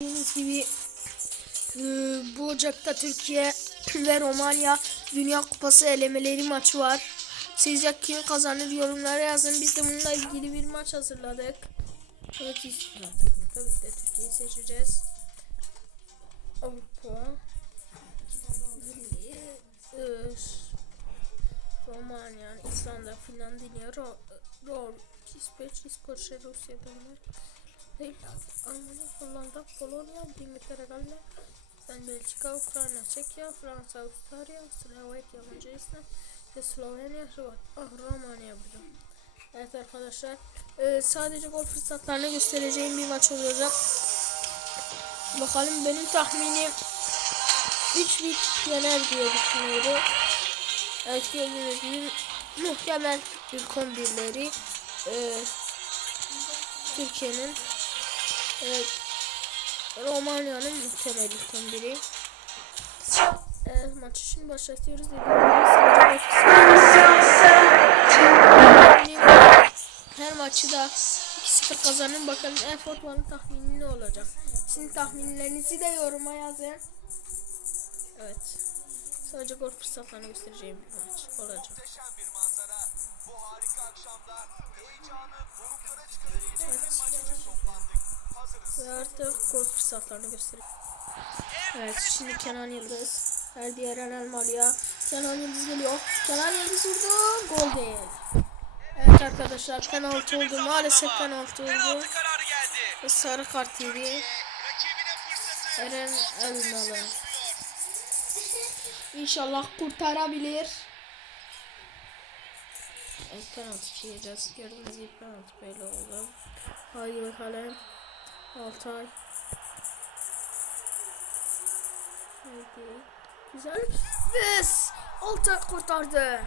Gördüğünüz gibi e, bu Ocak'ta Türkiye ve Romanya Dünya Kupası elemeleri maçı var. Sizce kim kazanır yorumlara yazın. Biz de bununla ilgili bir maç hazırladık. Evet. Tabii ki de Türkiye'yi seçeceğiz. Avrupa. Romanya, İzlanda, Finlandiya, Ro, Ro, İsveç, İskoçya, Rusya, Danimarka. Almanya, Hollanda, Polonya, İngiltere, Galler, sen Belçika, Ukrayna, Çekya, Fransa, Avustralya, Slovakya, Macaristan ve Slovenya, ah, Romanya burada. Evet arkadaşlar, e, sadece gol fırsatlarını göstereceğim bir maç olacak. Bakalım benim tahminim 3-1 yener diye düşünüyorum. Evet gördüğünüz gibi muhtemel ilk 11'leri e, Türkiye'nin Evet. Romanya'nın muhtemel ilk 11'i. Evet maçı şimdi başlatıyoruz. Her maçı da 2-0 kazanın. Bakalım Efotman'ın tahmini ne olacak? Sizin tahminlerinizi de yoruma yazın. Evet. Sadece gol fırsatlarını göstereceğim bir maç olacak. Muhteşem Ve artık gol fırsatlarını göstereyim. Evet şimdi Kenan Yıldız. Verdi Eren Elmalı'ya. Kenan Yıldız geliyor. Kenan Yıldız vurdu. Gol değil. Evet arkadaşlar penaltı oldu. Maalesef penaltı oldu. Ve sarı kart yedi. Eren Elmalı. İnşallah kurtarabilir. Evet penaltı çekeceğiz. Gördüğünüz gibi penaltı böyle oldu. Haydi bakalım. Altay. Haydi. Güzel. Yes! Altay kurtardı.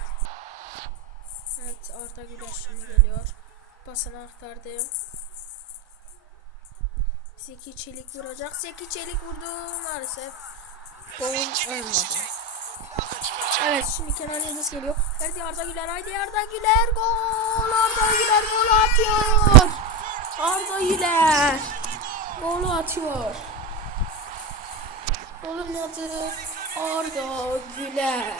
Evet Arda Güler şimdi geliyor. Pasını aktardı. Zeki Çelik vuracak. Zeki Çelik vurdu maalesef. Gol olmadı. Evet şimdi Kenan Yıldız geliyor. Verdi Arda Güler. Haydi Arda Güler. Gol. Arda Güler gol atıyor. Arda Güler. Golü atıyor. Golün adı Arda Güler.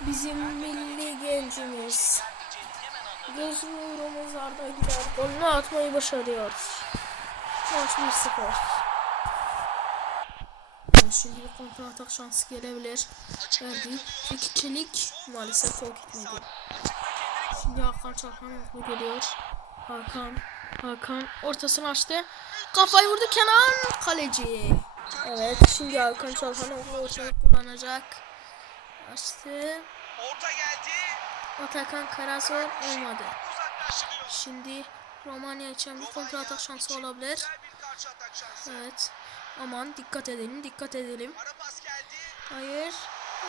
Bizim milli gencimiz. Göz nurumuz Arda Güler. Golünü atmayı başarıyor. Maç 1-0. Evet, Şimdi bir kontra atak şansı gelebilir. Verdi. Zeki Çelik maalesef gol gitmedi. Şimdi Hakan Çalhanoğlu geliyor. Hakan. Hakan ortasını açtı. Kafayı vurdu Kenan. Kaleci. Evet şimdi Hakan Çalhanoğlu ortayı kullanacak. Açtı. Orta geldi. Atakan Karasor olmadı. Şimdi Romanya için bir kontra atak şansı olabilir. Evet. Aman dikkat edelim dikkat edelim. Hayır.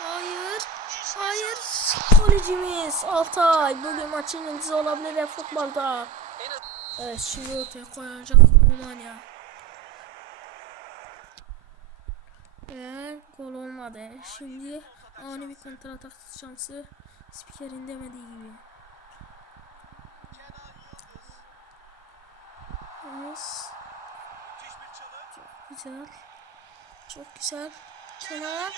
Hayır. Hayır. Kalecimiz Altay. Bugün maçın yıldızı olabilir futbolda. Evet şimdi ortaya koyacak Romanya. Ve gol olmadı. Şimdi ani bir kontra atak şansı spikerin demediği gibi. Bir çalım. Güzel. Çok güzel. Kenan.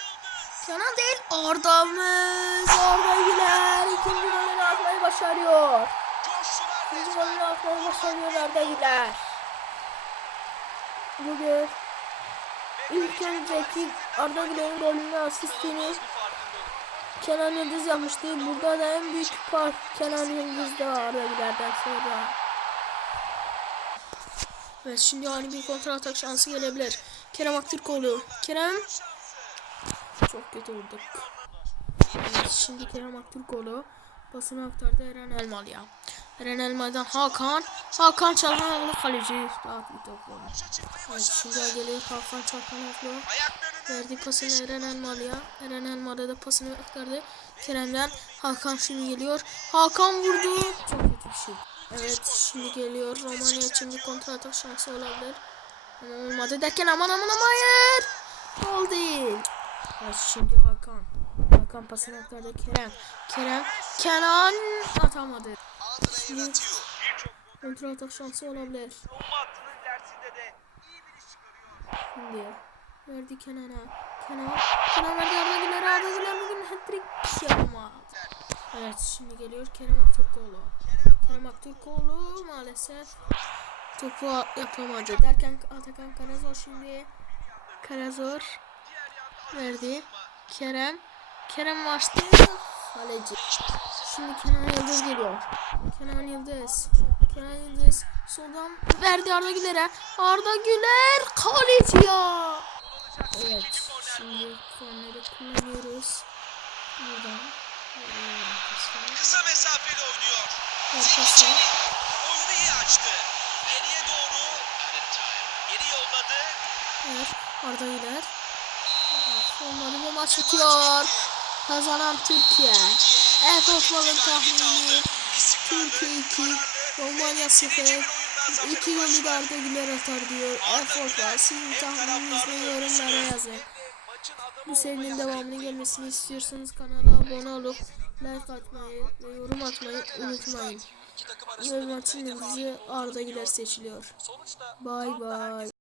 Kenan değil. Arda'mız. Arda Güler. ikinci golünü atmayı başarıyor. Golünü atmayı başarıyor Arda Güler. Bugün ilk önceki Arda Güler'in golünü asistini Kenan Yıldız yapmıştı. Burada da en büyük fark Kenan Yıldız'da Arda Güler'den sonra. Evet şimdi ani bir kontra atak şansı gelebilir. Kerem Aktürkoğlu. Kerem. Çok kötü vurduk. Evet, şimdi Kerem Aktürkoğlu pasını aktardı Eren Elmalı'ya. Eren Elmalı'dan Hakan. Hakan Çalhanoğlu kaleci. Rahat bir top olmuş. Evet şimdi geliyor Hakan Çalhanoğlu. Verdi pasını Eren Elmalı'ya. Eren Elmalı da pasını aktardı. Kerem'den Hakan şimdi geliyor. Hakan vurdu. Çok kötü bir şey. Evet şimdi geliyor. Romanya için bir kontra atak şansı olabilir. Ama olmadı derken aman aman aman hayır. Gol değil. Evet şimdi Hakan. Hakan pasını aktardı Kerem. Kerem. Kenan atamadı. Yaratıyor. Kontra atak şansı olabilir. Şimdi verdi Kenan'a. Kenan. Kenan verdi Arda Güler'e. Arda Güler bugün hat-trick yapamadı. Evet şimdi geliyor Kerem Aktürkoğlu. Kerem Aktürkoğlu maalesef topu yapamadı. Derken Atakan Karazor şimdi Karazor verdi. Kerem. Kerem açtı. Kaleci. Şimdi Kenan Yıldız geliyor. Kenan Yıldız. Kenan Yıldız soldan verdi Arda Güler'e. Arda Güler kaleci ya. Evet. Şimdi korneri kullanıyoruz. Buradan. Kısa mesafeli oynuyor. Arkadaşlar. Oyunu iyi açtı. Geriye doğru. Geri yolladı. Evet. Arda Güler. Olmadı bu maç bitiyor. Kazanan Türkiye. E-Futbol'un tahmini. Türkiye 2. Romanya 0. İki golü de Arda Güler atar diyor. E-Futbol. Sizin tahmininizi yorumlara yazın. Bu serinin devamını gelmesini istiyorsanız kanala abone olup like atmayı ve yorum atmayı unutmayın. Ve maçın yıldızı Arda Güler seçiliyor. Bye bye.